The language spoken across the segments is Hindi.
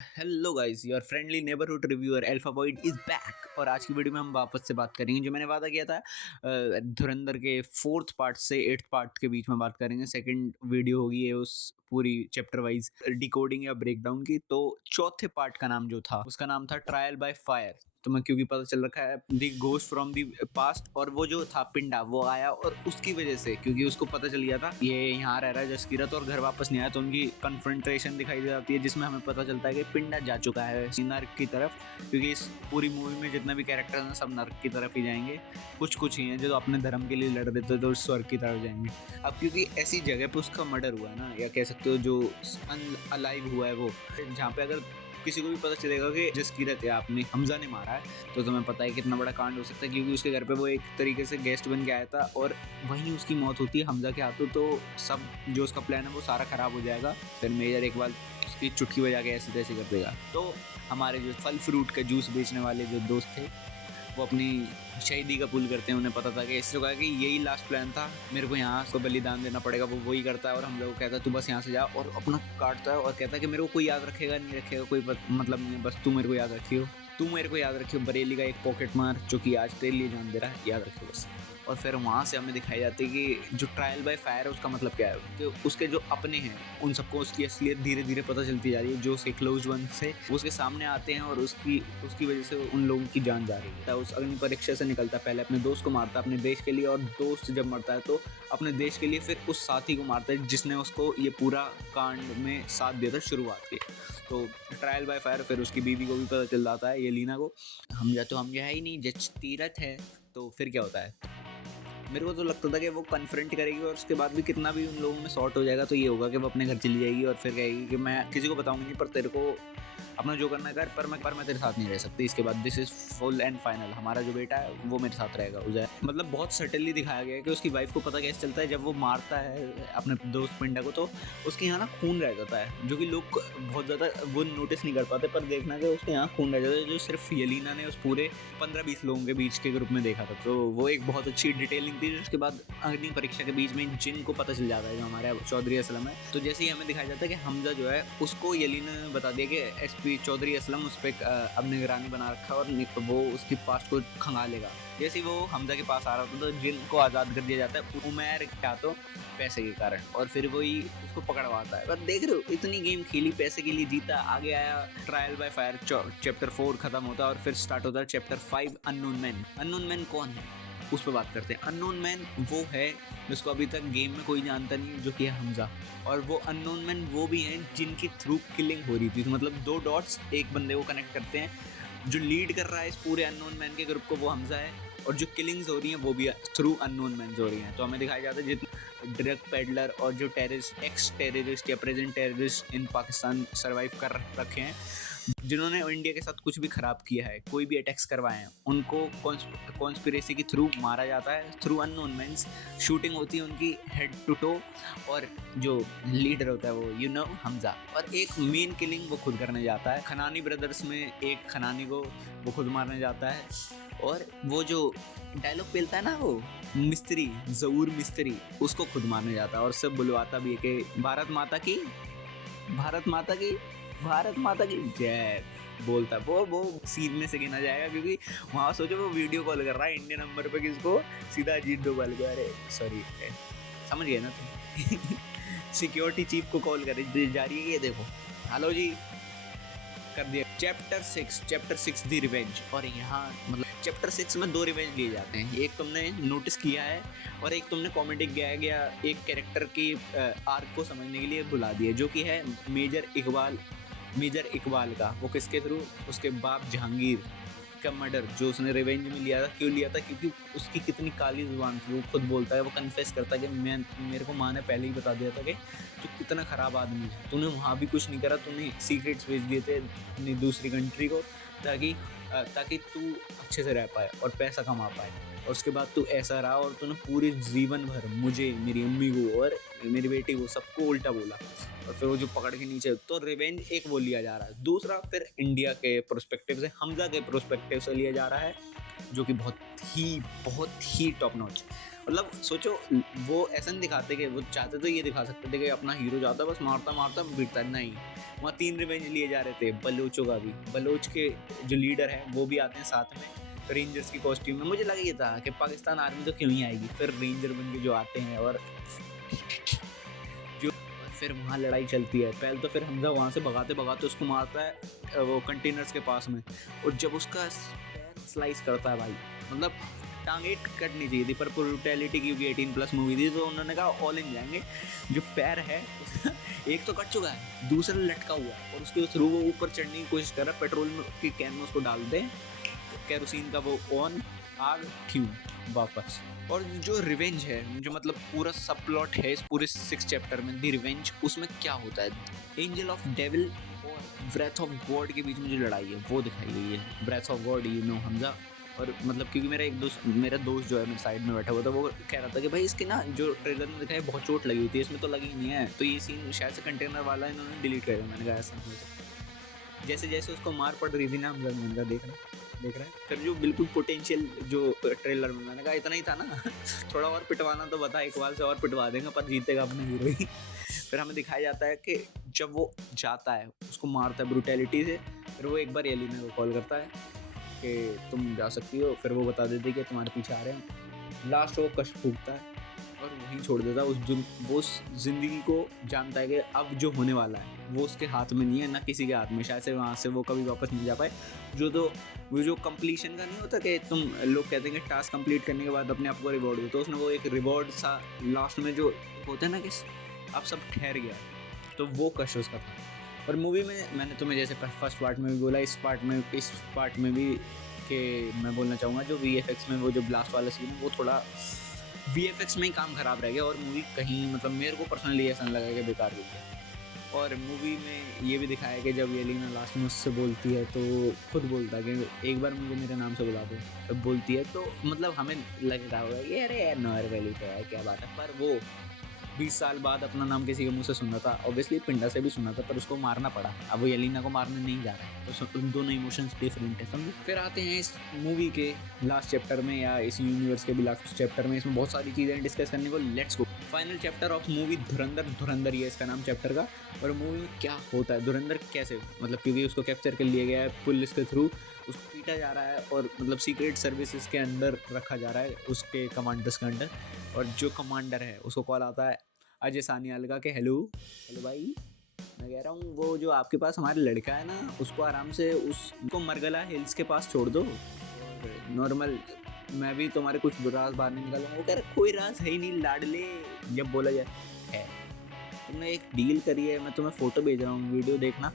Hello guys, your friendly neighbourhood reviewer alpha point is back. और आज की वीडियो में हम वापस से बात करेंगे जो मैंने वादा किया था। धुरंधर के 4th पार्ट से 8th पार्ट के बीच में बात करेंगे। सेकंड वीडियो होगी ये उस पूरी चैप्टर वाइज डिकोडिंग या ब्रेकडाउन की। तो चौथे पार्ट का नाम जो था उसका नाम था ट्रायल बाय फायर। तुम्हें क्योंकि पता चल रखा है दी घोस्ट फ्रॉम दी पास्ट, और वो जो था पिंडा वो आया और उसकी वजह से क्योंकि उसको पता चल गया था ये यहाँ रह रहा है जसकीरत और घर वापस नहीं आया, तो उनकी कन्फ्रंटेशन दिखाई दे जाती है जिसमें हमें पता चलता है कि पिंडा जा चुका है नर्क की तरफ। क्योंकि इस पूरी मूवी में जितना भी कैरेक्टर हैं सब नर्क की तरफ ही जाएंगे। कुछ ही हैं जो अपने धर्म के लिए लड़ रहे थे तो स्वर्ग की तरफ जाएंगे। अब क्योंकि ऐसी जगह पे उसका मर्डर हुआ है ना, या कह सकते हो जो अनअलाइव हुआ है वो, जहाँ पे अगर किसी को भी पता चलेगा कि जसकीरत है आपने हमजा ने मारा है तो तुम्हें पता है कितना बड़ा कांड हो सकता है। क्योंकि उसके घर पे वो एक तरीके से गेस्ट बन के आया था और वहीं उसकी मौत होती है हमजा के हाथों। तो सब जो उसका प्लान है वो सारा खराब हो जाएगा। फिर मेजर एक बार उसकी चुटकी बजा के ऐसे तैसे कर देगा। तो हमारे जो फल फ्रूट का जूस बेचने वाले जो दोस्त थे वो अपनी शहीदी का पुल करते हैं। उन्हें पता था कि इससे कहा कि यही लास्ट प्लान था, मेरे को यहाँ को बलिदान देना पड़ेगा। वो वही करता है और हम लोग कहता है तू बस यहाँ से जा, और अपना काटता है और कहता है कि मेरे को कोई याद रखेगा नहीं रखेगा कोई मतलब नहीं है, बस तू मेरे को याद रखियो बरेली का एक पॉकेट मार जो कि आज तेरे लिए जान दे रहा है, याद रखियो बस। और फिर वहाँ से हमें दिखाई जाती है कि जो ट्रायल बाय फायर है उसका मतलब क्या है। तो उसके जो अपने हैं उन सबको उसकी असलियत धीरे धीरे पता चलती जा रही है। जो उसके क्लोज वन से उसके सामने आते हैं और उसकी वजह से उन लोगों की जान जा रही है। उस अग्नि परीक्षा से निकलता है, पहले अपने दोस्त को मारता है अपने देश के लिए, और दोस्त जब मरता है तो अपने देश के लिए, फिर उस साथी को मारता है जिसने उसको ये पूरा कांड में साथ दिया था शुरुआत के। तो ट्रायल बाय फायर फिर उसकी बीवी को भी पता चल जाता है, ये लीना को, हमजा है ही नहीं जसकीरत है। तो फिर क्या होता है, मेरे को तो लगता था कि वो कन्फ्रंट करेगी और उसके बाद भी कितना भी उन लोगों में सॉर्ट हो जाएगा तो ये होगा कि वो अपने घर चली जाएगी और फिर कहेगी कि मैं किसी को बताऊंगी नहीं, पर तेरे को अपना जो करना कर, पर मैं तेरे साथ नहीं रह सकती इसके बाद। This is full and final, हमारा जो बेटा है वो मेरे साथ रहेगा। उजय मतलब बहुत सटनली दिखाया गया है कि उसकी वाइफ को पता कैसे चलता है जब वो मारता है अपने दोस्त पिंडा को, तो उसके यहाँ ना खून रह जाता है जो कि लोग बहुत ज़्यादा वो नोटिस नहीं कर पाते। पर देखना कि उसके यहाँ खून रह जाता है जो सिर्फ यलीना ने उस पूरे 15-20 लोगों के बीच के ग्रुप में देखा था। तो वो एक बहुत अच्छी डिटेलिंग थी। उसके बाद अग्नि परीक्षा के बीच में जिन को पता चल जाता है जो हमारे चौधरी असलम है, तो जैसे ही हमें दिखाया जाता है कि हमजा जो है उसको यलीना ने बता दिया कि एसपी चौधरी असलम उस पर अब निगरानी बना रखा है और वो उसकी पास्ट को खंगालेगा। जैसे ही वो हमजा के पास आ रहा होता तो जिन को आज़ाद कर दिया जाता है उमैर क्या तो पैसे के कारण, और फिर वही उसको पकड़वाता है। पर देख रहे हो इतनी गेम खेली पैसे के लिए जीता, आगे आया ट्रायल बाय फायर। चैप्टर 4 खत्म होता है और फिर स्टार्ट होता है chapter 5 unknown man. Unknown man कौन है उस पर बात करते हैं। अननोन मैन वो है जिसको अभी तक गेम में कोई जानता नहीं, जो कि है हमजा। और वो अननोन मैन वो भी हैं जिनकी थ्रू किलिंग हो रही थी। तो मतलब 2 डॉट्स एक बंदे को कनेक्ट करते हैं। जो लीड कर रहा है इस पूरे अननोन मैन के ग्रुप को वो हमजा है, और जो किलिंग्स हो रही हैं वो भी थ्रू अननोन मैन हो रही हैं। तो हमें दिखाया जाता है जितने ड्रग पेडलर और जो टेररिस्ट, एक्स टेररिस्ट या प्रेजेंट टेररिस्ट इन पाकिस्तान सर्वाइव कर रखे हैं, जिन्होंने इंडिया के साथ कुछ भी खराब किया है, कोई भी अटैक्स करवाए हैं, उनको कॉन्स्पिरेसी के थ्रू मारा जाता है थ्रू अननोन मैन्स। शूटिंग होती है उनकी हेड टू टो, और जो लीडर होता है वो हमजा। और एक मेन किलिंग वो खुद करने जाता है। खनानी ब्रदर्स में एक खनानी को वो खुद मारने जाता है, और वो जो डायलॉग पेलता है ना वो मिस्त्री जरूर मिस्त्री, उसको खुद मारने जाता है और सब बुलवाता भी है कि भारत माता की जय बोलता। वो सीन में से गिना जाएगा क्योंकि वहाँ सोचो वो वीडियो कॉल कर रहा है इंडियन नंबर पे किसको, सीधा अजीत डोभाल को। अरे सॉरी समझ गए ना तुम सिक्योरिटी चीफ को कॉल कर जा रही है, ये देखो हेलो जी कर दिया। चैप्टर 6 दी रिवेंज। और यहाँ मतलब चैप्टर 6 में 2 रिवेंज लिए जाते हैं। एक तुमने नोटिस किया है और एक तुमने कॉमेडी किया गया एक कैरेक्टर की आर्क को समझने के लिए बुला दिया, जो कि है मेजर इकबाल का। वो किसके थ्रू, उसके बाप जहांगीर का मर्डर जो उसने रिवेंज में लिया था। क्यों लिया था, क्योंकि उसकी कितनी काली जुबान थी। वो खुद बोलता है, वो कन्फेस करता है कि मेरे को माँ ने पहले ही बता दिया था कि तू कितना ख़राब आदमी है, तूने वहाँ भी कुछ नहीं करा, तूने सीक्रेट्स भेज दिए थे अपनी दूसरी कंट्री को ताकि तू अच्छे से रह पाए और पैसा कमा पाए। और उसके बाद तू ऐसा रहा और तूने पूरे जीवन भर मुझे, मेरी अम्मी को और मेरी बेटी को सबको उल्टा बोला। और फिर वो जो पकड़ के नीचे, तो रिवेंज एक वो लिया जा रहा है। दूसरा फिर इंडिया के प्रोस्पेक्टिव से, हमजा के प्रोस्पेक्टिव से लिया जा रहा है, जो कि बहुत ही टॉप नॉच। मतलब सोचो, वो ऐसा नहीं दिखाते कि वो चाहते तो ये दिखा सकते थे कि अपना हीरो जाता बस मारता मारता बीटता, नहीं। वहाँ 3 रिवेंज लिए जा रहे थे बलोचों का भी। बलोच के जो लीडर है वो भी आते हैं साथ में रेंजर्स की कॉस्ट्यूम में। मुझे लगा ये था कि पाकिस्तान आर्मी तो क्यों ही आएगी, फिर रेंजर बन के जो आते हैं और जो फिर वहाँ लड़ाई चलती है। पहले तो फिर हमजा वहाँ से भगाते भगाते उसको मारता है वो कंटेनर्स के पास में, और जब उसका पैर स्लाइस करता है भाई, मतलब टांगे कटनी चाहिए थी पर ब्रूटैलिटी क्योंकि 18+ मूवी थी तो उन्होंने कहा ऑल इन जाएंगे। जो पैर है एक तो कट चुका है, दूसरा लटका हुआ है और उसके थ्रू वो ऊपर चढ़ने की कोशिश कर रहा है। पेट्रोल में की कैन में उसको डाल दे, केरोसिन का वो ऑन, आग ट्यूब वापस। और जो रिवेंज है, जो मतलब पूरा सब प्लॉट है इस पूरे 6 चैप्टर में, दी रिवेंज, उसमें क्या होता है, एंजल ऑफ डेविल और ब्रेथ ऑफ गॉड के बीच में जो लड़ाई है वो दिखाई गई है। Breath of God you know Hamza, और मतलब क्योंकि मेरा दोस्त जो है मेरे साइड में बैठा हुआ था, वो कह रहा था कि भाई इसके ना जो ट्रेलर में दिखाया बहुत चोट लगी हुई थी, इसमें तो लगी नहीं है, तो ये सीन शायद से कंटेनर वाला इन्होंने डिलीट कर दिया। मैंने कहा ऐसा नहीं हो सकता। जैसे जैसे उसको मार पड़ रही थी ना हमजा, मैंने कहा देख रहा है फिर जो बिल्कुल पोटेंशियल जो ट्रेलर में, मैंने कहा इतना ही था ना थोड़ा और पिटवाना तो बता, एक बार से और पिटवा देंगे पर जीतेगा अपने हीरो ही। फिर हमें दिखाया जाता है कि जब वो जाता है उसको मारता है ब्रूटैलिटी से, फिर वो एक बार येलिना को कॉल करता है कि तुम जा सकती हो, फिर वो बता देते कि तुम्हारे पीछे आ रहे हैं। लास्ट वो कष्ट फूकता है और वहीं छोड़ देता है। वो उस जिंदगी को जानता है कि अब जो होने वाला है वो उसके हाथ में नहीं है, ना किसी के हाथ में, शायद से वहाँ से वो कभी वापस नहीं जा पाए। वो जो कंप्लीशन का नहीं होता कि तुम लोग कहते हैं कि टास्क कंप्लीट करने के बाद अपने आप को रिवॉर्ड दो, तो उसने वो एक रिवॉर्ड सा लास्ट में जो होता है ना कि अब सब ठहर गया, तो वो कष्ट उसका था। और मूवी में मैंने तुम्हें जैसे फर्स्ट पार्ट में भी बोला, इस पार्ट में भी कि मैं बोलना चाहूँगा जो VFX में वो जो ब्लास्ट वाला सीन है वो थोड़ा VFX में ही काम ख़राब रह गया, और मूवी कहीं मतलब मेरे को पर्सनली ऐसा लगा कि बेकार गई है। और मूवी में ये भी दिखाया कि जब येलिना लास्ट में उससे बोलती है तो खुद बोलता है कि एक बार मुझे मेरे नाम से बुला दो, तब बोलती है तो मतलब हमें लग रहा होगा कि अरे नॉर्मली तो है क्या बात है, पर वो 20 साल बाद अपना नाम किसी के मुंह से सुना था, ऑब्वियसली पिंडा से भी सुना था, पर उसको मारना पड़ा। अब वो येलिना को मारने नहीं जा रहा है, तो दोनों इमोशंस डिफरेंट है, समझो। फिर आते हैं इस मूवी के लास्ट चैप्टर में, या इस यूनिवर्स के भी लास्ट चैप्टर में। इसमें बहुत सारी चीज़ें डिस्कस करने को, let's go. Final chapter of movie धुरंधर ये इसका नाम चैप्टर का। और मूवी में क्या होता है, धुरंधर कैसे, मतलब क्योंकि उसको कैप्चर कर लिया गया है पुलिस के थ्रू, उसको पीटा जा रहा है और मतलब सीक्रेट सर्विसेज के अंदर रखा जा रहा है, उसके कमांडर्स के अंडर। और जो कमांडर है उसको कॉल आता है अजय सानियाल का कि हेलो भाई, मैं कह रहा हूँ वो जो आपके पास हमारा लड़का है ना, उसको आराम से उसको मरगला हिल्स के पास छोड़ दो, और नॉर्मल मैं भी तुम्हारे कुछ राज बाहर नहीं निकालूंगा। वो कह रहा कोई राज है ही नहीं लाडले, जब बोला जाए है। तुमने एक डील करी है, मैं तुम्हें फ़ोटो भेज रहा हूँ, वीडियो देखना।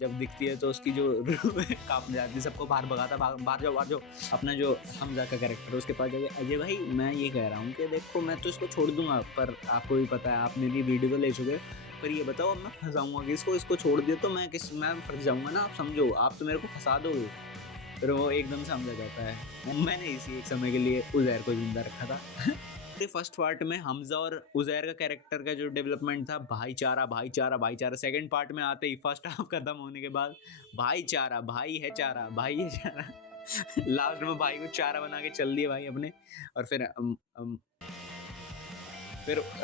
जब दिखती है तो उसकी जो काँप जाती है, सबको बाहर भगाता, बाहर जाओ। अपना जो हमजा का कैरेक्टर है उसके पास जाके, अजय भाई मैं ये कह रहा हूँ कि देखो मैं तो इसको छोड़ दूंगा, पर आपको भी पता है आप मेरी वीडियो तो ले चुके, पर ये बताओ अब मैं फंसाऊंगा कि इसको छोड़ दिया तो मैं फंस जाऊँगा ना, आप समझो, आप तो मेरे को फंसा दोगे। फिर वो एकदम से समझ जाता है। मैंने इसी एक समय के लिए उज़ैर को जिंदा रखा था। फर्स्ट पार्ट में हमजा और उज़ैर का कैरेक्टर का जो डेवलपमेंट था, भाईचारा। सेकंड पार्ट में आते ही फर्स्ट हाफ खत्म होने के बाद भाईचारा, भाई है चारा। लास्ट में भाई को चारा बना के चल दिए भाई अपने। और फिर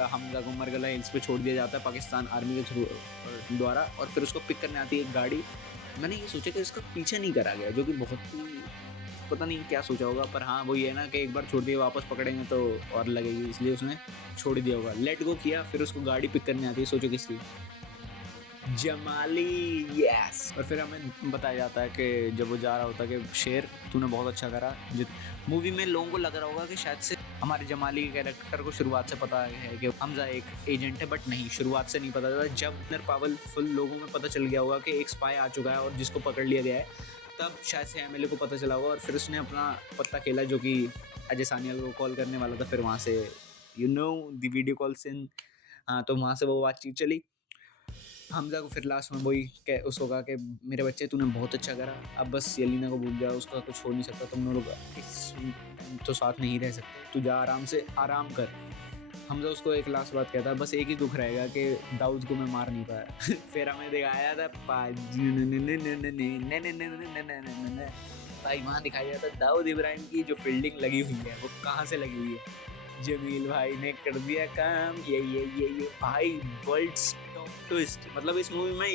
हमजा को मरगला हिल्स पे छोड़ दिया जाता है पाकिस्तान आर्मी के थ्रू द्वारा, और फिर उसको पिक करने आती है एक गाड़ी। मैंने ये सोचा कि इसका पीछे नहीं करा गया, जो कि बहुत ही पता नहीं क्या सोचा होगा, पर हाँ वो ये है ना कि एक बार छोड़ दिए वापस पकड़ेंगे तो और लगेगी, इसलिए उसने छोड़ दिया होगा, लेट गो किया। फिर उसको गाड़ी पिक करने आती है, सोचो किसकी, जमाली, यस। और फिर हमें बताया जाता है कि जब वो जा रहा होता है कि शेर तूने बहुत अच्छा करा। मूवी में लोगों को लग रहा होगा कि शायद से हमारे जमाली के कैरेक्टर को शुरुआत से पता है कि हमजा एक एजेंट है, बट नहीं, शुरुआत से नहीं पता था। जब पावरफुल लोगों में पता चल गया होगा कि एक स्पाई आ चुका है और जिसको पकड़ लिया गया है, तब शायद से MLA को पता चला होगा, और फिर उसने अपना पत्ता खेला जो कि अजय सानियाल को कॉल करने वाला था। फिर वहाँ से द वीडियो कॉल सिन, हाँ, तो वहाँ से वो बातचीत चली। हमजा को फिर लास्ट में वही उसको कहा कि मेरे बच्चे तूने बहुत अच्छा करा, अब बस येलिना को भूल जा, उसका कुछ हो नहीं सकता, तुम लोग इस तो साथ नहीं रह सकते, तू जा आराम से आराम कर। हमजा उसको एक लास्ट बात कहता है, बस एक ही दुख रहेगा कि दाऊद को मैं मार नहीं पाया। फिर हमें दिखाया था भाई, वहाँ दिखाया जाता है दाऊद इब्राहिम की जो फील्डिंग लगी हुई है वो कहाँ से लगी हुई है, जमील भाई ने कर दिया काम, ये भाई वर्ल्ड टॉप ट्विस्ट। मतलब इस मूवी में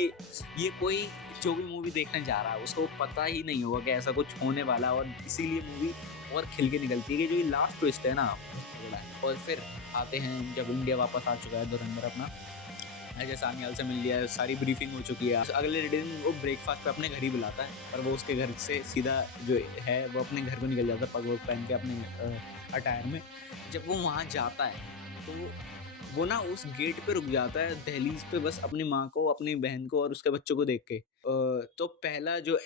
ये कोई जो भी मूवी देखने जा रहा है उसको पता ही नहीं होगा कि ऐसा कुछ होने वाला है, और इसीलिए मूवी और खिल के निकलती है कि जो ये लास्ट ट्विस्ट है ना बहुत तगड़ा है। और फिर आते हैं जब इंडिया वापस आ चुका है धुरंधर अपना, अजय सान्याल से मिल लिया है, सारी ब्रीफिंग हो चुकी है। अगले दिन वो ब्रेकफास्ट पे अपने घर ही बुलाता है, और वो उसके घर से सीधा जो है वो अपने घर को निकल जाता है पग वग पहन के अपने अटायर में। जब वो वहाँ जाता है तो वो ना उस गेट पे रुक जाता है दहलीज पे, बस अपनी माँ को, अपनी बहन को और उसके बच्चों को देख के। तो पहला जो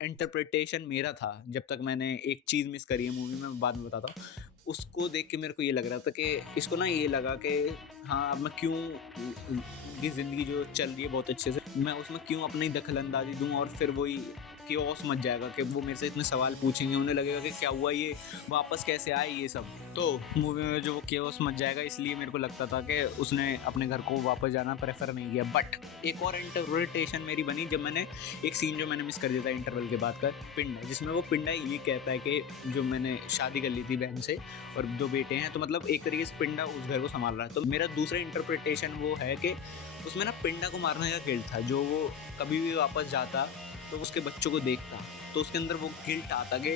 इंटरप्रिटेशन मेरा था, जब तक मैंने एक चीज़ मिस करी है मूवी में, मैं बाद में बताता हूँ, उसको देख के मेरे को ये लग रहा था कि इसको ना ये लगा कि हाँ अब मैं क्यों उनकी ज़िंदगी जो चल रही है बहुत अच्छे से, मैं उसमें क्यों अपनी दखल अंदाजी दूँ, और फिर वही केओस मच जाएगा कि वो मेरे से इतने सवाल पूछेंगे, उन्हें लगेगा कि क्या हुआ, ये वापस कैसे आए, ये सब। तो मूवी में जो वो केओस मच जाएगा, इसलिए मेरे को लगता था कि उसने अपने घर को वापस जाना प्रेफर नहीं किया। बट एक और इंटरप्रिटेशन मेरी बनी जब मैंने एक सीन जो मैंने मिस कर दिया था इंटरवल के बाद का, पिंडा, जिसमें वो पिंडा ये कहता है कि जो मैंने शादी कर ली थी बहन से और दो बेटे हैं, तो मतलब एक तरीके से पिंडा उस घर को संभाल रहा है। तो मेरा दूसरा इंटरप्रिटेशन वो है कि उसमें ना पिंडा को मारने का गिल्ट था, जो वो कभी भी वापस जाता तो उसके बच्चों को देखता तो उसके अंदर वो गिल्ट आता कि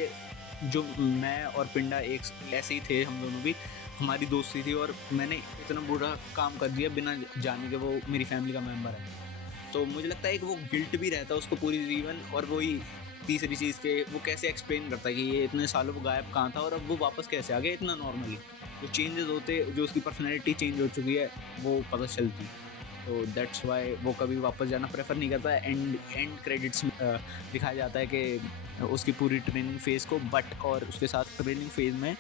जो मैं और पिंडा एक ऐसे ही थे, हम दोनों भी, हमारी दोस्ती थी, और मैंने इतना बुरा काम कर दिया बिना जाने के वो मेरी फैमिली का मेंबर है। तो मुझे लगता है कि वो गिल्ट भी रहता है उसको पूरी जीवन। और वही तीसरी चीज़ के वो कैसे एक्सप्लेन करता है कि ये इतने सालों वो गायब कहाँ था और अब वो वापस कैसे आ गया इतना नॉर्मली। जो चेंजेस होते, जो उसकी पर्सनैलिटी चेंज हो चुकी है, वो पता चलती। तो दैट्स वाई वो कभी वापस जाना प्रेफर नहीं करता है। एंड क्रेडिट्स में दिखाया जाता है कि उसकी पूरी ट्रेनिंग फेज़ को, बट और उसके साथ ट्रेनिंग फेज़ में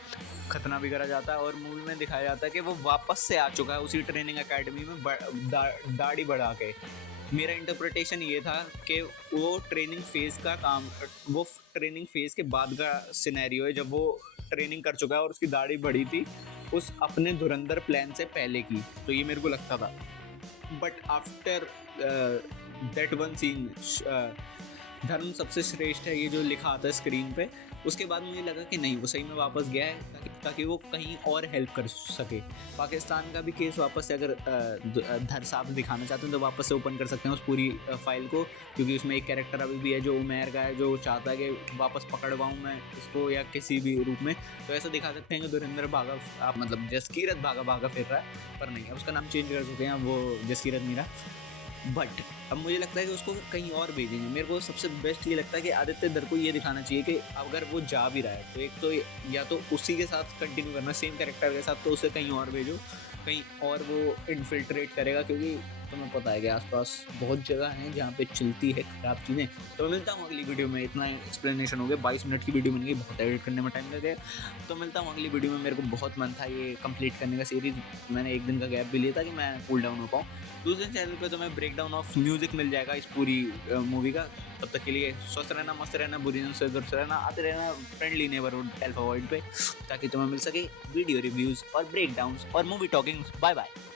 खतना भी करा जाता है, और मूवी में दिखाया जाता है कि वो वापस से आ चुका है उसी ट्रेनिंग एकेडमी में दाढ़ी बढ़ा के। मेरा इंटरप्रिटेशन ये था कि वो ट्रेनिंग फेज़ का काम, वो ट्रेनिंग फेज़ के बाद का सिनेरियो है जब वो ट्रेनिंग कर चुका है और उसकी दाढ़ी बढ़ी थी उस अपने धुरंधर प्लान से पहले की। तो ये मेरे को लगता था। But after that one scene, धर्म सबसे श्रेष्ठ है, ये जो लिखा आता है स्क्रीन पे, उसके बाद मुझे लगा कि नहीं, वो सही में वापस गया है ताकि वो कहीं और हेल्प कर सके। पाकिस्तान का भी केस वापस से अगर धर साहब दिखाना चाहते हैं तो वापस से ओपन कर सकते हैं उस पूरी फाइल को, क्योंकि उसमें एक कैरेक्टर अभी भी है जो उमैर का है, जो चाहता है कि वापस पकड़वाऊँ मैं इसको या किसी भी रूप में। तो ऐसा दिखा सकते हैं कि धुरंधर भागा, आप मतलब जसकीरत भागा फिर रहा है, पर नहीं, उसका नाम चेंज कर चुके हैं, वो जसकीरत नहीं रहा। बट अब मुझे लगता है कि उसको कहीं और भेजेंगे। मेरे को सबसे बेस्ट ये लगता है कि आदित्य दर को ये दिखाना चाहिए कि अगर वो जा भी रहा है तो एक तो या तो उसी के साथ कंटिन्यू करना, सेम कैरेक्टर के साथ, तो उसे कहीं और भेजो, कहीं और वो इन्फिल्ट्रेट करेगा, क्योंकि तुम्हें पता है कि आसपास बहुत जगह हैं जहाँ पे चलती है खराब चीज़ें। तो मैं मिलता हूँ अगली वीडियो में। इतना एक्सप्लेनेशन हो गया, 22 मिनट की वीडियो बन गई, बहुत एडिट करने में टाइम लग गया। तो मिलता हूँ अगली वीडियो में। मेरे को बहुत मन था ये कंप्लीट करने का सीरीज़, मैंने एक दिन का गैप भी लिया था कि मैं कूल डाउन हो पाऊँ। दूसरे चैनल पे तो मैं ब्रेक डाउन ऑफ म्यूज़िक मिल जाएगा इस पूरी मूवी का। तब तक के लिए स्वस्थ रहना, मस्त रहना, बुरी से दूर रहना, आते रहना फ्रेंडली नेबरहुड अल्फा वर्ल्ड पे, ताकि तुम्हें मिल सके वीडियो रिव्यूज़ और ब्रेक डाउन्स और मूवी टॉकिंग्स। Bye bye.